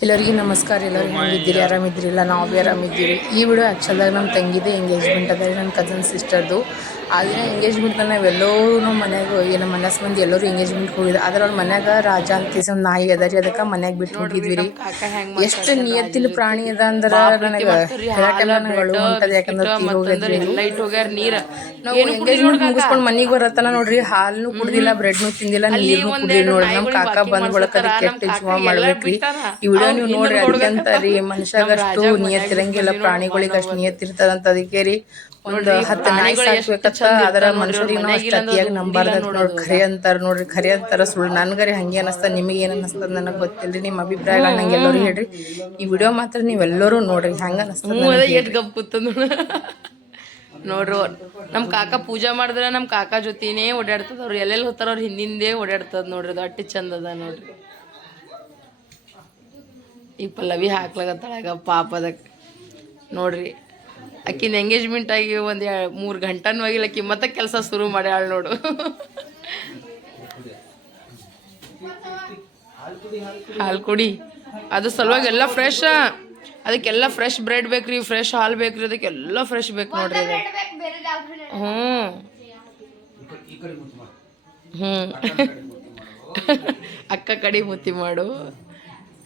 ಎಲ್ಲರಿಗೂ ನಮಸ್ಕಾರ ಎಲ್ಲರಿಗೂ ಹೆಂಗಿದ್ದೀರಿ? ಆರಾಮಿದ್ದೀರಿಲ್ಲ ನಾವು ಭೀ ಆರಾಮಿದ್ದೀರಿ ಈ ವಿಡಿಯೋ ಆ್ಯಕ್ಚುಲ್ದಾಗ ನಮ್ಮ ತಂಗಿದೆ ಎಂಗೇಜ್ಮೆಂಟ್ ಅದ ನನ್ನ ಕಸಿನ್ ಸಿಸ್ಟರ್ದು ಆ ಎಂಗೇಜ್ಮೆಂಟ್ ನಾವು ಎಲ್ಲರೂ ಮನೆಗೆ ಮನ್ಯಾಗ ನಮ್ಮ ಮನಸ್ ಮಂದಿ ಎಲ್ಲರೂ ಎಂಗೇಜ್ಮೆಂಟ್ಗೆ ಹೋಗಿದ್ರು. ಅದ್ರ ಅವ್ರ ಮನ್ಯಾಗ ರಾಜ ಅಂತ ಒಂದು ನಾಯಿ ಅದ ರೀ ಅದಕ್ಕೆ ಮನ್ಯಾಗ ಬಿಟ್ಟು ಹೋಗಿದ್ವಿ ರೀ. ಎಷ್ಟು ನಿಯತ್ತಿನ ಪ್ರಾಣಿ ಅದ ಅಂದ್ರ ನನಗೆ ನಂಗಳು ಹೊಂಟದ ಯಾಕಂದ್ರೆ ಹೋಗಿದ್ರಿ ನೀರ. ನಾವು ಎಂಗೇಜ್ಮೆಂಟ್ ಮುಗಿಸ್ಕೊಂಡು ಮನೆಗೆ ಬರತ್ತಲ್ಲ ನೋಡ್ರಿ ಹಾಲ್ನು ಕುಡ್ದಿಲ್ಲ ಬ್ರೆಡ್ನು ತಿಂದಿಲ್ಲ ನೀರ್ನು ಕುಡ್ದಿಲ್ಲ ನೋಡ್ರಿ ನಮ್ ಕಾಕ ಬಂದ್ ಬಳಕ ಕೆಟ್ಟ ಜೀವ ಮಾಡ್ಬೇಕ್ರಿ. ಈ ವಿಡಿಯೋ ನೀವು ನೋಡ್ರಿ ಅದಕ್ಕಂತ ರೀ ಮನುಷ್ಯಾಗ ಅಷ್ಟು ನಿಯತ್ತಿರಂಗಿಲ್ಲ ಪ್ರಾಣಿಗಳಿಗೆ ಅಷ್ಟು ನಿಯತ್ತಿರ್ತದಂತ ಅದಕ್ಕೆ ರೀ ಒಂದು ಹತ್ತು ನಾಯಿ ಸಾಕ್ಬೇಕತ್ತ ಅದರ ಮನುಷ್ಯರಿಗೆ ನಾವು ಅಷ್ಟು ಅತಿಯಾಗಿ ನಂಬಾರ್ದ ನೋಡ್ರಿ ಖರೆ ಅಂತಾರ ನೋಡ್ರಿ ಖರೆ ಅಂತಾರ ಸುಳ್ಳು. ನನ್ಗರಿ ಹಂಗೆ ಅನಸ್ತದ ನಿಮಗೆ ಏನ್ ಅನಸ್ತದ ನನಗೆ ಗೊತ್ತಿಲ್ರಿ ನಿಮ್ಮ ಅಭಿಪ್ರಾಯ ನಂಗೆ ಎಲ್ಲರೂ ಹೇಳ್ರಿ. ಈ ವಿಡಿಯೋ ಮಾತ್ರ ನೀವೆಲ್ಲರೂ ನೋಡ್ರಿ ಹಂಗೆ ಅನಸ್ತದ ನೋಡ್ರಿ ನಮ್ಮ ಕಾಕ ಪೂಜಾ ಮಾಡಿದ್ರೆ ನಮ್ಮ ಕಾಕ ಜೊತೆನೇ ಓಡಾಡ್ತದ ಅವ್ರು ಎಲ್ಲೆಲ್ಲಿ ಹೋಗ್ತಾರ ಅವ್ರ ಹಿಂದಿಂದೇ ಓಡಾಡ್ತದ ನೋಡ್ರಿ ಅದು ಅಟ್ಟಿ ಚಂದ ಅದ ನೋಡ್ರಿ. ಈ ಪಲ್ಲವಿ ಹಾಕ್ಲಾಗತ್ತಳಾಗ ಪಾಪ ಅದಕ್ಕೆ ನೋಡ್ರಿ ಆಕಿನ ಎಂಗೇಜ್ಮೆಂಟ್ ಆಗಿ ಒಂದು ಮೂರು ಗಂಟನೂ ಆಗಿಲ್ಲ ಅಕ್ಕಿ ಮತ್ತೆ ಕೆಲಸ ಶುರು ಮಾಡ್ಯಾಳ ನೋಡು. ಹಾಲು ಕುಡಿ. ಅದು ಸಲುವಾಗಿ ಎಲ್ಲ ಫ್ರೆಶ್ ಅದಕ್ಕೆಲ್ಲ ಫ್ರೆಶ್ ಬ್ರೆಡ್ ಬೇಕ್ರಿ ಫ್ರೆಶ್ ಹಾಲು ಬೇಕ್ರಿ ಅದಕ್ಕೆಲ್ಲ ಫ್ರೆಶ್ ಬೇಕು ನೋಡ್ರಿ ಹ್ಞೂ ಹ್ಞೂ ಅಕ್ಕ ಕಡಿ ಮುತ್ತಿ ಮಾಡು.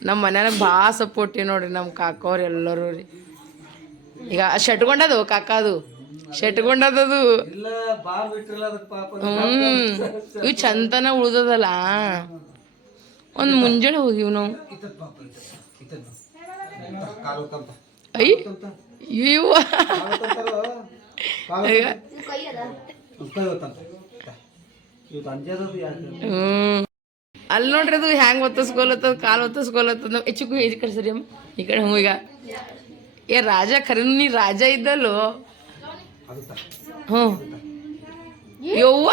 ನಮ್ಮ ಮನ್ಯಾಗ ಭಾಳ ಸಪೋರ್ಟಿ ನೋಡ್ರಿ ನಮ್ಮ ಕಾಕೋರು ಎಲ್ಲರೂ ರೀ. ಈಗ ಶೆಟ್ಕೊಂಡದು ಕಾಕ ಅದು ಶೆಟ್ಕೊಂಡದದು ಹ್ಮ್. ಇವು ಚಂದನ ಉಳ್ದದಲ್ಲ. ಒಂದು ಮುಂಜಾನೆ ಹೋಗಿವ್ ನಾವು. ಇವ ಹ್ಮ್. ಅಲ್ಲಿ ನೋಡ್ರಿ ಅದು ಹ್ಯಾಂಗ್ ಒತ್ತಿಸ್ಕೊಲತ್ತದ ಕಾಲು ಒತ್ತಿಸ್ಕೊಲತ್ತದ. ನಾವು ಹೆಚ್ಚು ಈ ಕಡೆ ಸರಿ ಅಮ್ಮ. ಈ ಕಡೆ ಹ್ಞೂ ಈಗ. ಏ, ರಾಜ ಕರೀನು ನೀ ರಾಜ ಇದ್ದಲ್ಲೋ? ಹ್ಞೂ ಯವ್ವ.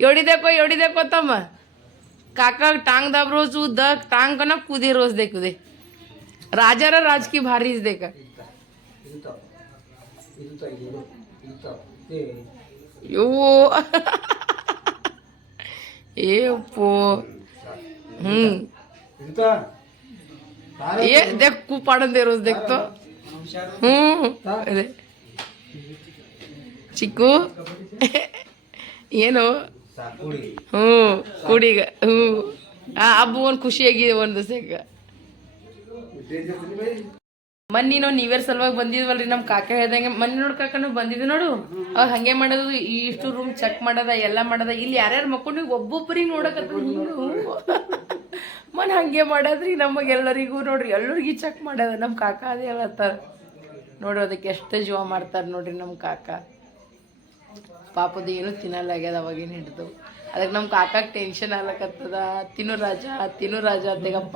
ಎಡಿದೆಕೋ ತಮ್ಮ. ಕಾಕ ಟಾಂಗ್ ದಬ್ ರೋಜು ಉದ್ದ ಟಾಂಗ್ ಕನ ಕುದಿ ರೋಸ್ ದೇ ಕುದೆ ರಾಜರ ರಾಜಕೀಯ ಭಾರಿ ಇಸ್ದೇಕ ಯವ್ವೋ. ಏ ಅಪ್ಪೋ ಹ್ಞೂ यो ए पो हम्म ये देख कू पाडन दे रोज देख तो हम्म अरे ಚಿಕ್ಕು ಏನು ಹ್ಞೂ ಕುಡಿಗ ಹ್ಞೂ ಆ ಹಬ್ಬ ಒಂದು ಖುಷಿಯಾಗಿದೆ ಒಂದು ಸೆಕ ಮನ್ನಿ ನಾವು ನ್ಯೂ ಇಯರ್ ಸಲುವಾಗಿ ಬಂದಿದ್ವಲ್ರಿ ನಮ್ಮ ಕಾಕ ಹೇಳ್ದಂಗೆ ಮನ್ನಿ ನೋಡ್ ಕಾಕ ನಾವು ಬಂದಿದ್ವಿ ನೋಡು ಅವಾಗ ಹಂಗೆ ಮಾಡೋದು ಈ ಇಷ್ಟು ರೂಮ್ ಚೆಕ್ ಮಾಡದ ಎಲ್ಲ ಮಾಡದ ಇಲ್ಲಿ ಯಾರ್ಯಾರು ಮಕ್ಕೊಂಡು ಒಬ್ಬೊಬ್ಬರಿಗೆ ನೋಡಕತ್ತ ಹಿಂಗೆ ಮನ್ ಹಂಗೆ ಮಾಡದ್ರಿ ನಮಗೆಲ್ಲರಿಗೂ ನೋಡ್ರಿ ಎಲ್ಲರಿಗೂ ಚೆಕ್ ಮಾಡದ ನಮ್ಮ ಕಾಕ ಅದೇ ಹೇಳತ್ತಾರ ನೋಡ್ರಿ ಅದಕ್ಕೆ ಎಷ್ಟು ಜೀವ ಮಾಡ್ತಾರೆ ನೋಡ್ರಿ ನಮ್ಮ ಕಾಕ. ಪಾಪದ ಏನು ತಿನ್ನಲಾಗ್ಯದ ಅವಾಗಿನ ಹಿಡಿದು. ಅದಕ್ಕೆ ನಮ್ಮ ಕಾಕಾಗ ಟೆನ್ಷನ್ ಆಗ್ಲಕತ್ತದ. ತಿನ್ನು ರಾಜ ತಿನ್ನು ರಾಜ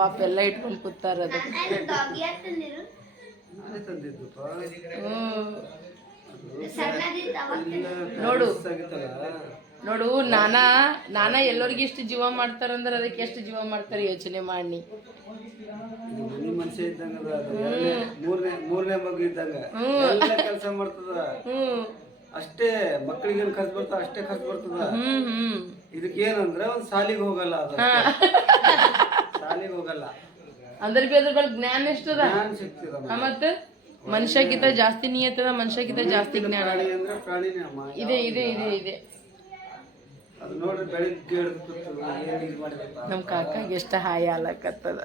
ಪಾಪ ಎಲ್ಲ ಇಟ್ಕೊಂಡು ಕೂತಾರ ಅದಕ್ಕೆ. ಹ್ಞೂ ನೋಡು. ನೋಡು ನಾನಾ ನಾನಾ ಎಲ್ಲರಿಗೂ ಇಷ್ಟು ಜೀವ ಮಾಡ್ತಾರಂದ್ರೆ ಅದಕ್ಕೆ ಎಷ್ಟು ಜೀವ ಮಾಡ್ತಾರೆ ಯೋಚನೆ ಮಾಡಿ. ಮನುಷ್ಯ ಇದ್ದಂಗ ಮೂರನೇ ಮೂರನೇ ಬಗ್ಗೆ ಇದ್ದಂಗ. ಕೆಲಸ ಮಾಡ್ತದ. ಅಷ್ಟೇ ಮಕ್ಕಳಿಗೆ ಏನ್ ಖರ್ಚು ಬರ್ತದ ಅಷ್ಟೇ ಖರ್ಚು ಬರ್ತದ. ಹ್ಮ್ ಹ್ಮ್. ಇದಕ್ಕೆ ಏನಂದ್ರೆ ಒಂದ್ ಸಾಲಿಗೆ ಹೋಗಲ್ಲ ಅದು ಸಾಲಿಗೆ ಹೋಗಲ್ಲ. ಅಂದ್ರೆ ಬಿ ಅದ್ರ ಬಗ್ಗೆ ಜ್ಞಾನ ಎಷ್ಟದ? ಜ್ಞಾನ ಸಿಗ್ತದ ಮತ್ತೆ? ಮನುಷ್ಯಕ್ಕಿಂತ ಜಾಸ್ತಿ ನಿಯತ್ತದ ಮನುಷ್ಯಕ್ಕಿಂತ ಜಾಸ್ತಿ ಜ್ಞಾನ. ಇದೆ ಇದೆ ಇದೆ ಇದೆ ಅದು ನೋಡ್ರಿ ಬೆಳಿಗ್ಗೆ ಹಿಡಿದು ಕೂತು ಏನ್ ಇದು ಮಾಡಿದಪ್ಪ ನಮ್ಮ ಕಾಕಾಗೆ ಎಷ್ಟು ಹಾಯಿ ಆಲಕತ್ತದ